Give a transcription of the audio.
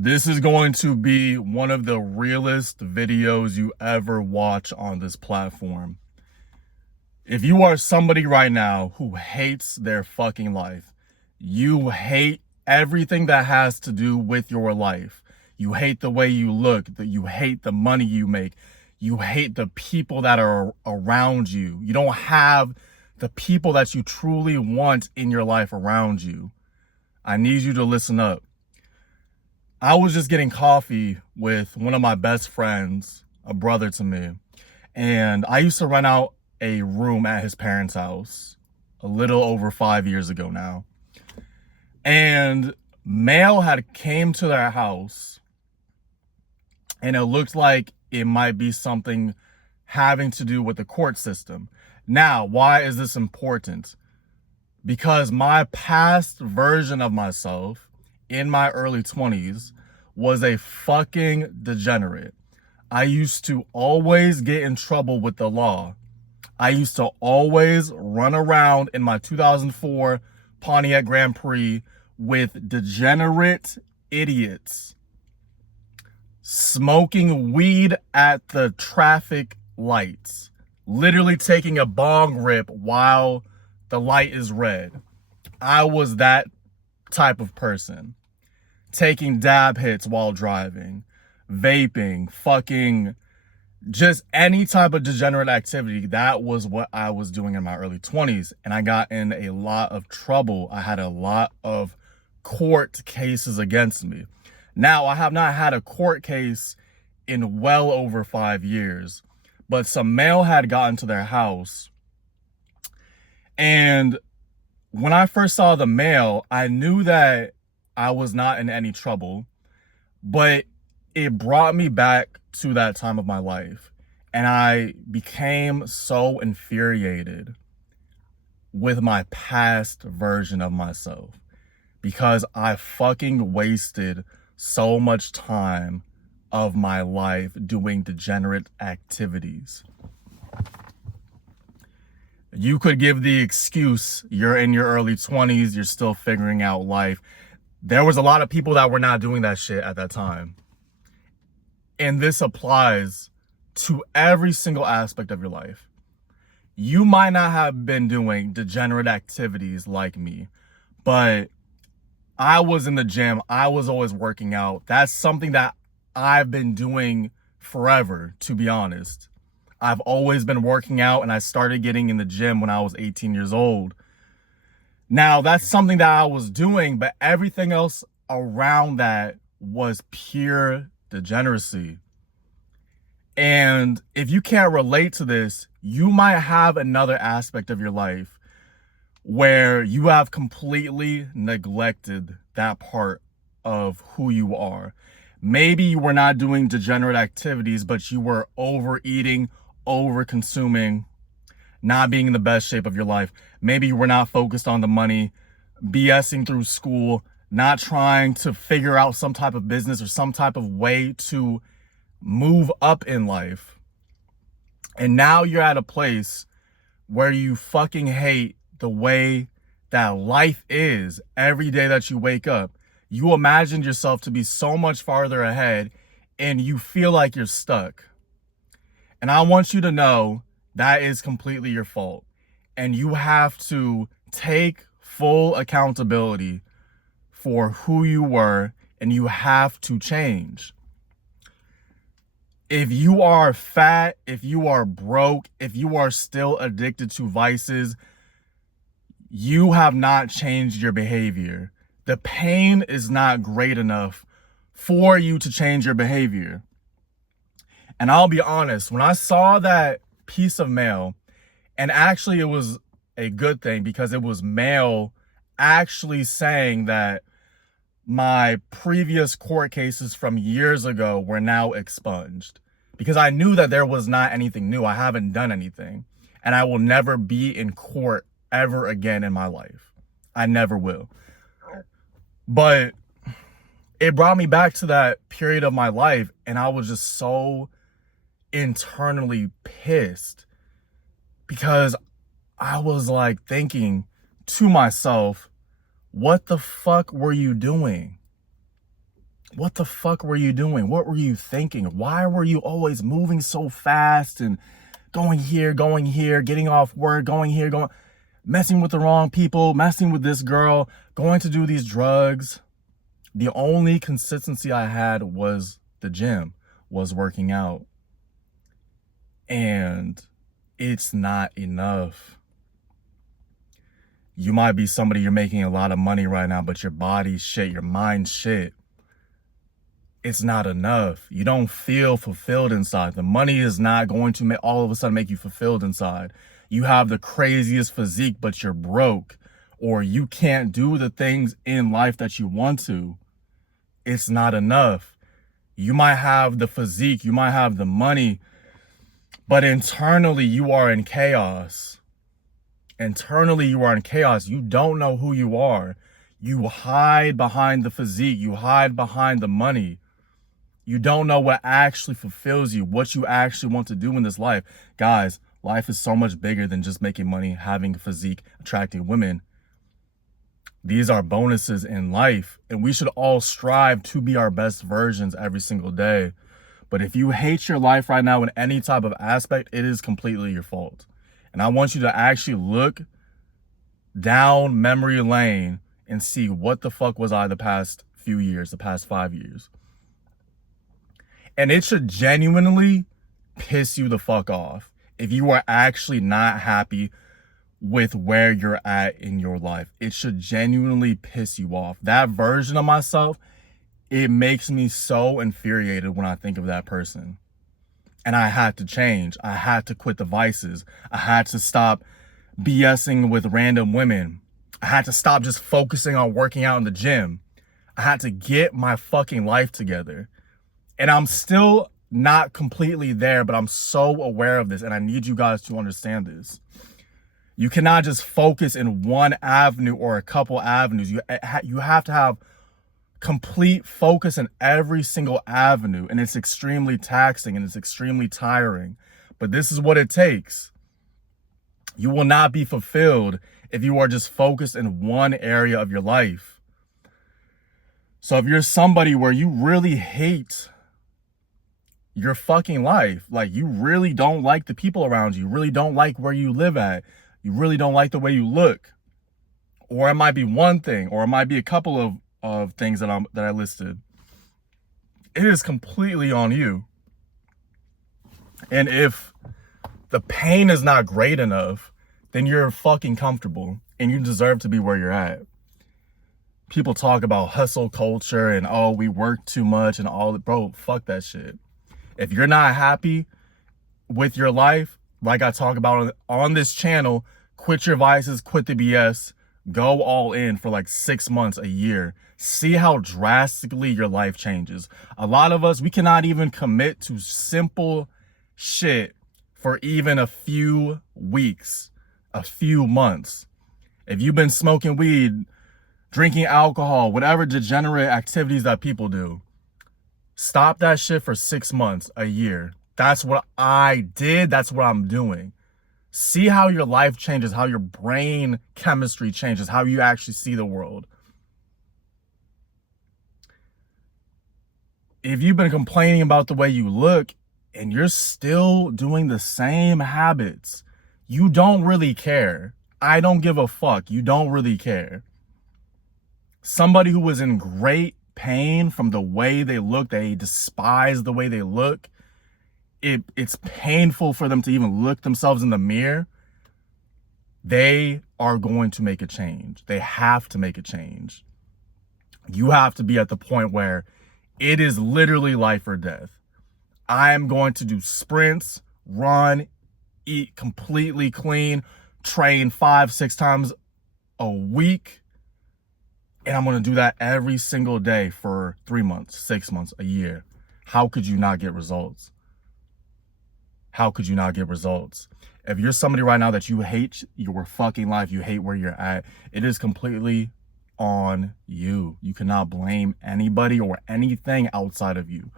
This is going to be one of the realest videos you ever watch on this platform. If you are somebody right now who hates their fucking life, you hate everything that has to do with your life. You hate the way you look, you hate the money you make, you hate the people that are around you. You don't have the people that you truly want in your life around you. I need you to listen up. I was just getting coffee with one of my best friends, a brother to me, and I used to rent out a room at his parents' house a little over 5 years ago now. And mail had came to their house, and it looked like it might be something having to do with the court system. Now, why is this important? Because my past version of myself in my early 20s was a fucking degenerate. I used to always get in trouble with the law. I used to always run around in my 2004 Pontiac Grand Prix with degenerate idiots smoking weed at the traffic lights, literally taking a bong rip while the light is red. I was that type of person. Taking dab hits while driving, vaping, fucking just any type of degenerate activity. That was what I was doing in my early 20s. And I got in a lot of trouble. I had a lot of court cases against me. Now, I have not had a court case in well over 5 years, but some mail had gotten to their house. And when I first saw the mail, I knew that I was not in any trouble, but it brought me back to that time of my life. And I became so infuriated with my past version of myself because I fucking wasted so much time of my life doing degenerate activities. You could give the excuse you're in your early 20s, you're still figuring out life. There was a lot of people that were not doing that shit at that time. And this applies to every single aspect of your life. You might not have been doing degenerate activities like me, but I was in the gym. I was always working out. That's something that I've been doing forever, to be honest. I've always been working out, and I started getting in the gym when I was 18 years old. Now, that's something that I was doing, but everything else around that was pure degeneracy. And if you can't relate to this, you might have another aspect of your life where you have completely neglected that part of who you are. Maybe you were not doing degenerate activities, but you were overeating, over-consuming, not being in the best shape of your life. Maybe you were not focused on the money, BSing through school, not trying to figure out some type of business or some type of way to move up in life. And now you're at a place where you fucking hate the way that life is every day that you wake up. You imagined yourself to be so much farther ahead and you feel like you're stuck. And I want you to know that is completely your fault. And you have to take full accountability for who you were, and you have to change. If you are fat, if you are broke, if you are still addicted to vices, you have not changed your behavior. The pain is not great enough for you to change your behavior. And I'll be honest, when I saw that piece of mail, and actually it was a good thing because it was mail actually saying that my previous court cases from years ago were now expunged, because I knew that there was not anything new. I haven't done anything, and I will never be in court ever again in my life. I never will. But it brought me back to that period of my life, and I was just so internally pissed because I was like thinking to myself, what the fuck were you doing? What the fuck were you doing? What were you thinking? Why were you always moving so fast and going here, getting off work, going here, messing with the wrong people, messing with this girl, going to do these drugs? The only consistency I had was the gym, was working out. And it's not enough. You might be somebody, you're making a lot of money right now, but your body's shit, your mind's shit. It's not enough. You don't feel fulfilled inside. The money is not going to all of a sudden make you fulfilled inside. You have the craziest physique, but you're broke, or you can't do the things in life that you want to. It's not enough. You might have the physique, you might have the money, but internally you are in chaos. Internally you are in chaos. You don't know who you are. You hide behind the physique. You hide behind the money. You don't know what actually fulfills you, what you actually want to do in this life. Guys, life is so much bigger than just making money, having a physique, attracting women. These are bonuses in life, and we should all strive to be our best versions every single day. But if you hate your life right now in any type of aspect, it is completely your fault. And I want you to actually look down memory lane and see what the fuck was I the past few years, the past 5 years. And it should genuinely piss you the fuck off if you are actually not happy with where you're at in your life. It should genuinely piss you off. That version of myself, it makes me so infuriated when I think of that person. And I had to change. I had to quit the vices. I had to stop BSing with random women. I had to stop just focusing on working out in the gym. I had to get my fucking life together. And I'm still not completely there, but I'm so aware of this, and I need you guys to understand this. You cannot just focus in one avenue or a couple avenues. You have to have complete focus in every single avenue, and it's extremely taxing and it's extremely tiring. But this is what it takes. You will not be fulfilled if you are just focused in one area of your life. So if you're somebody where you really hate your fucking life, like you really don't like the people around you, you really don't like where you live at, you really don't like the way you look, or it might be one thing, or it might be a couple of things that I listed, it is completely on you. And if the pain is not great enough, then you're fucking comfortable and you deserve to be where you're at. People talk about hustle culture and, oh, we work too much and all that. Bro, fuck that shit. If you're not happy with your life, like I talk about on this channel, quit your vices, quit the BS, go all in for like 6 months, a year. See how drastically your life changes. A lot of us, we cannot even commit to simple shit for even a few weeks, a few months. If you've been smoking weed, drinking alcohol, whatever degenerate activities that people do, stop that shit for 6 months, a year. That's what I did. That's what I'm doing. See how your life changes, how your brain chemistry changes, how you actually see the world. If you've been complaining about the way you look and you're still doing the same habits, you don't really care. I don't give a fuck. You don't really care. Somebody who was in great pain from the way they look, they despise the way they look, it's painful for them to even look themselves in the mirror, they are going to make a change. They have to make a change. You have to be at the point where it is literally life or death. I am going to do sprints, run, eat completely clean, train 5-6 times a week, and I'm going to do that every single day for 3 months, 6 months, a year. How could you not get results? How could you not get results? If you're somebody right now that you hate your fucking life, you hate where you're at, it is completely on you. You cannot blame anybody or anything outside of you.